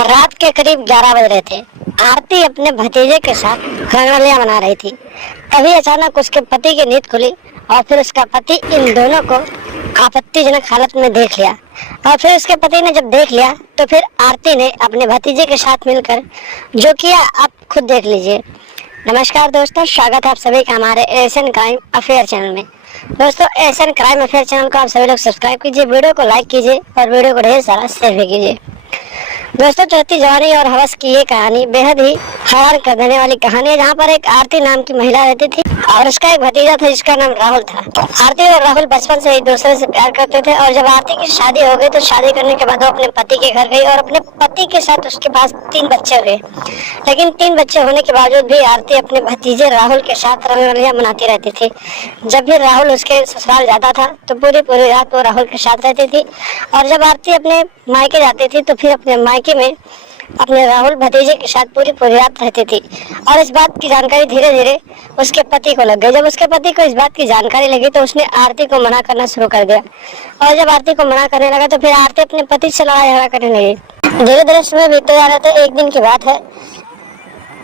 रात के करीब 11 बज रहे थे। आरती अपने भतीजे के साथ रंगोलियां बना रही थी। तभी अचानक उसके पति की नींद खुली और फिर उसका पति इन दोनों को आपत्तिजनक हालत में देख लिया। और फिर उसके पति ने जब देख लिया तो फिर आरती ने अपने भतीजे के साथ मिलकर जो किया आप खुद देख लीजिए। नमस्कार दोस्तों, स्वागत है आप सभी का हमारे एशियन क्राइम अफेयर चैनल में। दोस्तों, एशियन क्राइम अफेयर चैनल को आप सभी लोग सब्सक्राइब कीजिए, वीडियो को लाइक कीजिए और वीडियो को ढेर सारा शेयर भी कीजिए। दोस्तों, चढ़ती जवानी और हवस की ये कहानी बेहद ही हैरान कर देने वाली कहानी है, जहाँ पर एक आरती नाम की महिला रहती थी और उसका एक भतीजा था जिसका नाम राहुल था। आरती और राहुल बचपन से एक दूसरे से प्यार करते थे और जब आरती की शादी हो गई तो शादी करने के बाद वो अपने पति के घर गई और अपने पति के साथ उसके पास 3 बच्चे हुए। लेकिन 3 बच्चे होने के बावजूद भी आरती अपने भतीजे राहुल के साथ रंगोलियां मनाती रहती थी। जब भी राहुल उसके ससुराल जाता था तो पूरी रात वो राहुल के साथ रहती थी और जब आरती अपने मायके जाती थी तो फिर अपने मायके में अपने राहुल भतीजे के साथ पूरी रात रहती थी। और इस बात की जानकारी धीरे धीरे उसके पति को लग गई। जब उसके पति को इस बात की जानकारी लगी तो उसने आरती को मना करना शुरू कर दिया और जब आरती को मना करने लगा तो फिर आरती अपने पति से लड़ाई झगड़ा करने लगी। धीरे धीरे समय बीतते जा रहे थे। एक दिन की बात है,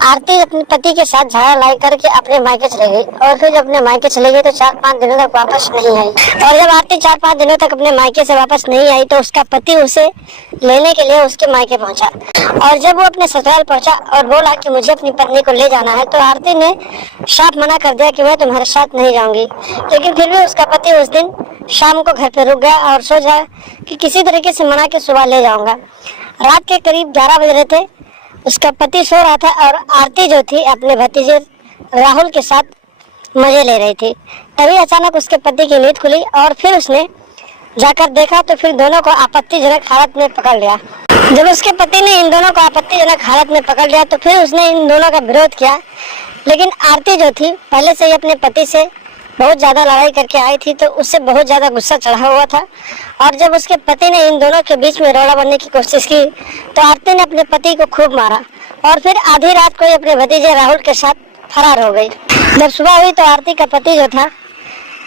आरती अपने पति के साथ झगड़ा लड़ाई करके अपने मायके चले गई और फिर जब अपने मायके चले गई तो 4-5 दिनों तक वापस नहीं आई। और जब आरती 4-5 दिनों तक अपने मायके से वापस नहीं आई तो उसका पति उसे लेने के लिए उसके मायके पहुंचा। और जब वो अपने ससुराल पहुंचा और बोला कि मुझे अपनी पत्नी को ले जाना है तो आरती ने साफ मना कर दिया कि मैं तुम्हारे साथ नहीं जाऊंगी। लेकिन फिर भी उसका पति उस दिन शाम को घर पे रुक गया और सोचा कि किसी तरीके से मना के सुबह ले जाऊंगा। रात के करीब 11 बज रहे थे। उसका पति सो रहा था और आरती जो थी अपने भतीजे राहुल के साथ मजे ले रही थी। तभी अचानक उसके पति की नींद खुली और फिर उसने जाकर देखा तो फिर दोनों को आपत्तिजनक हालत में पकड़ लिया। जब उसके पति ने इन दोनों को आपत्तिजनक हालत में पकड़ लिया तो फिर उसने इन दोनों का विरोध किया। लेकिन आरती जो थी पहले से ही अपने पति से बहुत ज़्यादा लड़ाई करके आई थी तो उससे बहुत ज़्यादा गुस्सा चढ़ा हुआ था। और जब उसके पति ने इन दोनों के बीच में रोड़ा बनने की कोशिश की तो आरती ने अपने पति को खूब मारा और फिर आधी रात को ही अपने भतीजे राहुल के साथ फरार हो गई। जब सुबह हुई तो आरती का पति जो था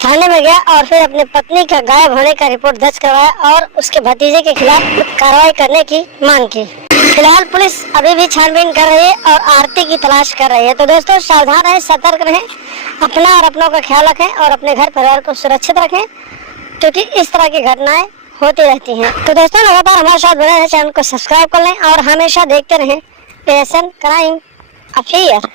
थाने में गया और फिर अपने पत्नी का गायब होने का रिपोर्ट दर्ज करवाया और उसके भतीजे के खिलाफ कार्रवाई करने की मांग की। फिलहाल पुलिस अभी भी छानबीन कर रही है और आरती की तलाश कर रही है। तो दोस्तों, सावधान रहें, सतर्क रहें, अपना और अपनों का ख्याल रखें और अपने घर परिवार को सुरक्षित रखें, क्योंकि इस तरह की घटनाएं होती रहती हैं। तो दोस्तों, लगातार हमारे साथ बने रहें, चैनल को सब्सक्राइब कर लें और हमेशा देखते रहें एशियन क्राइम अफेयर।